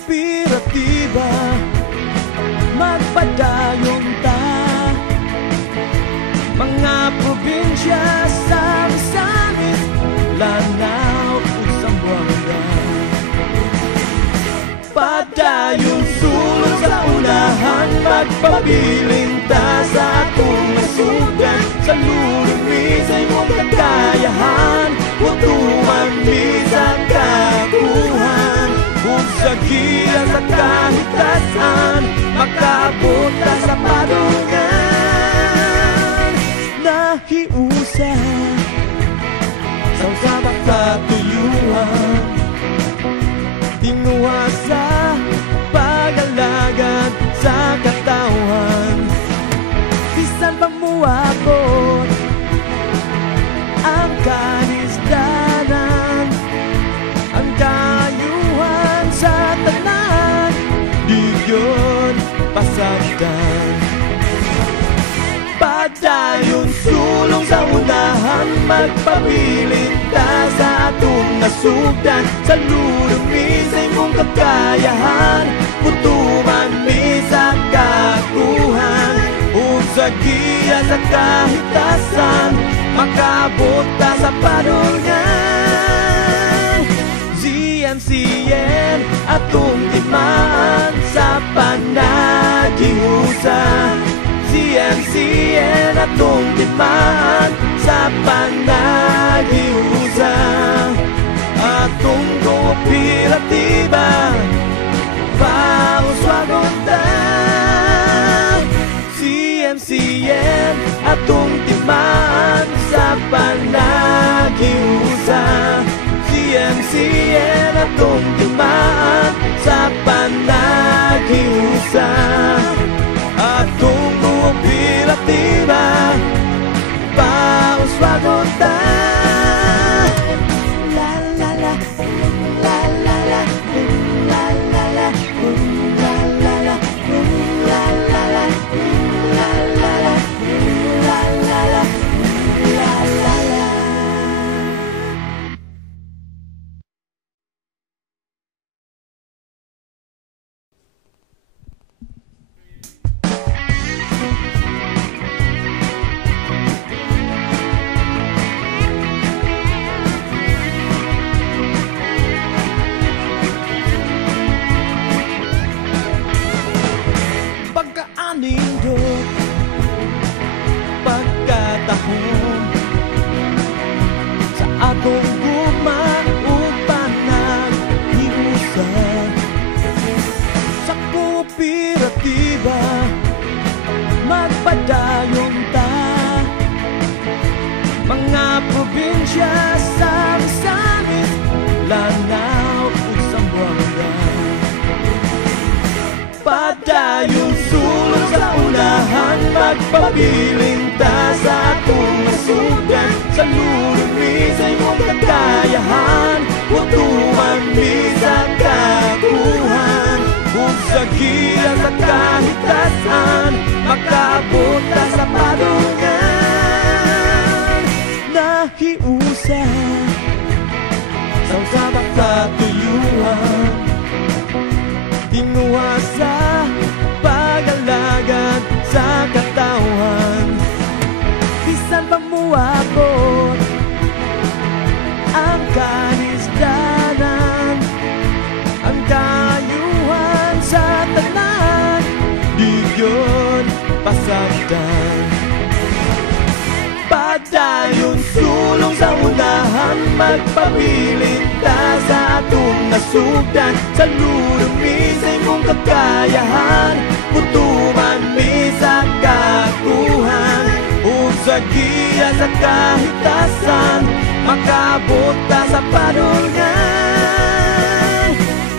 kooperatiba, magpadayon ta. Mga probinsya sa Misamis, Lanao ug Zamboanga, padayon sulod sa unahan, magpabiling ta sa atong nasugan. Sa lulumi sa imong kakayahan, utuman mi sa kakuhan, ug sa giya sa kahitasan, makaabot ta sa padungan. Nahiusa sa usabang katuyuan, tinguha sa pag-alagad sa katawan. Bisan pa muabot ang kanisdanan, ang kayuhan sa tanan, di yun pasagdan. Padayon sulong sa unahan, magpabilin ta sa atong nasugdan. Sa lulumi sa imong kakayahan, putuman mi sa kakuhan, ug sa giya sa kahitasan, makaabot ta sa padulngan. ZMCN atong timaan sa panagihusa, ZMCN atong timaan sa panagihusa. Atong kooperatiba, pauswagon ta. ZMCN atong timaan sa panagihusa, ZMCN atong timaan sa panagihusa. Atong kooperatiba, pauswagon ta. La la la, la la la, la la la, la la la, la la la, la la la, la la la, la la la. Pagkaanindot, pagkatahon sa atong gugma ug panaghiusa. Sa kooperatiba, magpadayon ta. Mga probinsya sa Misamis, Lanao ug Zamboanga, padayon sulod sa unahan, magpabiling ta sa atong nasugan. Sa lulumi sa imong kakayahan, utuman mi sa kakuhan, ug sa giya sa kahitasan, makaabot ta sa padungan. Nahiusa sa usabang katuyuan, tinguha sa pag-alagad sa katawan. Bisan pa muabot ang kanisdanan, ang kayuhan sa tanan, di yun pasagdan. Padayon sulong sa unahan, magpabilin ta sa atong nasugdan. Sa lulumi sa imong kakayahan, putuman mi sa kakuhan, ug sa giya sa kahitasan, makaabot ta sa padulngan.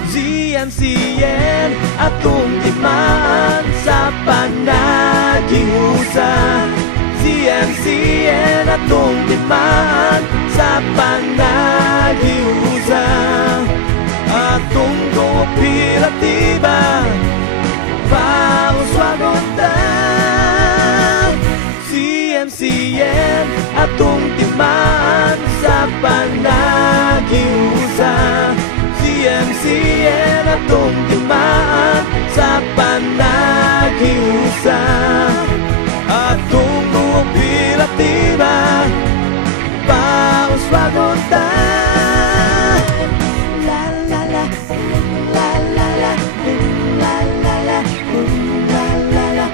ZMCN atong timaan sa panagihusa, ZMCN atong timaan sa panagihusa. Atong kooperatiba, pauswagon ta. ZMCN atong timaan sa panagihusa, ZMCN atong timaan sa panagiusa. Atong kooperatiba pauswagon ta. La la la, la la la, la la la, la la la,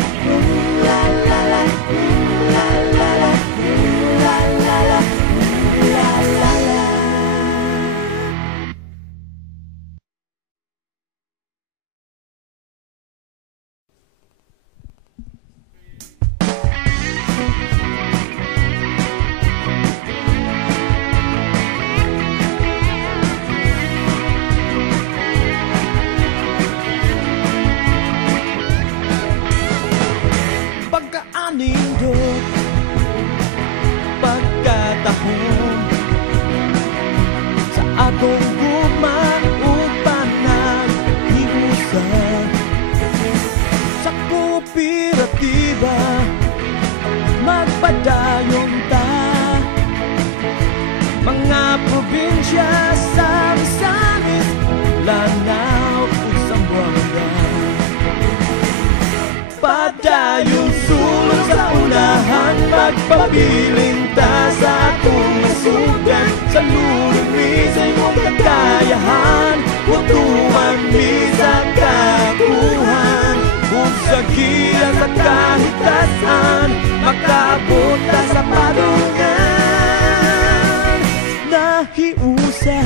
la la la, la la la, la la la, la la la. Pagkaanindot, pagkatahon sa atong gugma ug panaghiusa. Sa kooperatiba magpadayon ta, mga probinsya sa Misamis, Lanao ug Zamboanga. Padayon sulod sa unahan, magpabiling ta sa atong nasugan. Sa lulumi sa imong kakayahan, utuman mi sa kakuhan. Ug sa giya sa kahitasan, makaabot ta sa padungan. Nahiusa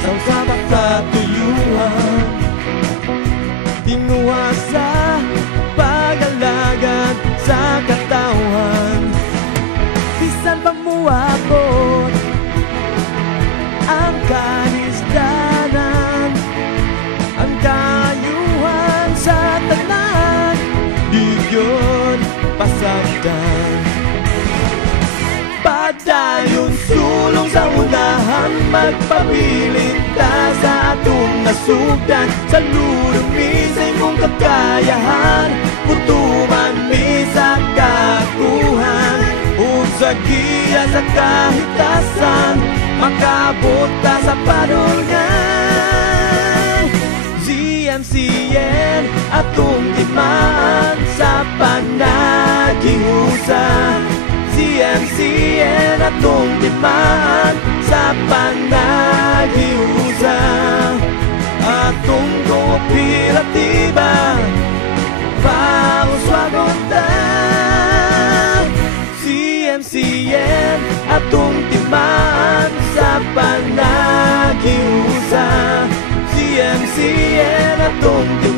sa usabang katuyuhan, tinuha sa pag-alagad sa katawhan. Bisan pa muabot ang kanisdanan, ang kayuhan sa tanan, di yun pasagdan. Padayon sulong sa unahan, magpabilin ta sa atong nasugdan. Sa lulumi sa imong kakayahan, putuman mi sa kakuhan. Ug sa giya sa kahitasan, makaabot ta sa padulngan. ZMCN atong timaan sa panagiusa. ZMCN atong timaan sa panagiusa. Atong kooperatiba pauswagon ta. ZMCN atong timaan sa panagiusa. ZMCN atong timaan